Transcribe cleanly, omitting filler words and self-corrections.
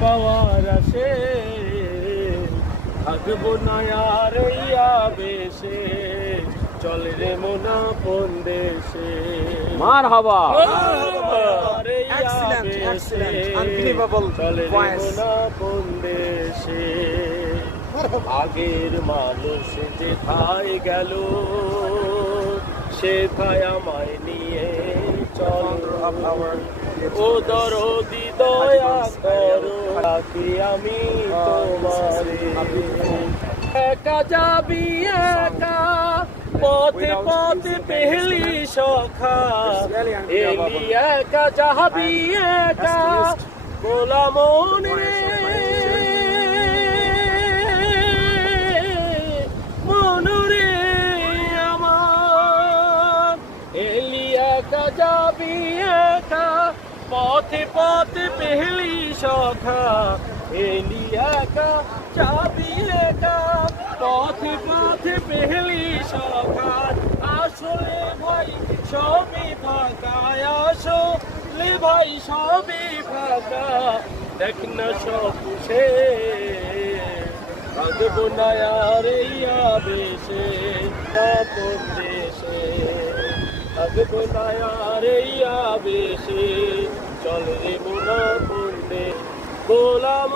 পাওয়ার আসে থাকবো না আর এই আবেশে চল রে মোনা কোন দেশে মার হাবা চল রে মোনা কোন দেশে আগের মানুষ যেথায় গেল সেথায় আমায় নিয়ে চল ও দরদি দয়া করো তাকে আমি তোমারে একা যাবি একা পথে পথে পেহলি সখা এলি একা যাবি একা গোলামন রে মনুরে আমার এলি একা যাবি একা পথে পথে পেহলি সখা এলি একা যাবি একা পথে পথে পেহলি সখা আসলে ভাই সবই ফাঁকা আসলে ভাই সবই ফাঁকা দেখ না সব সে থাকবো না আর এই আবেশে আপন দেশে থাকবো না আর এই আবেশে চল রে মোনা কোন গোলাম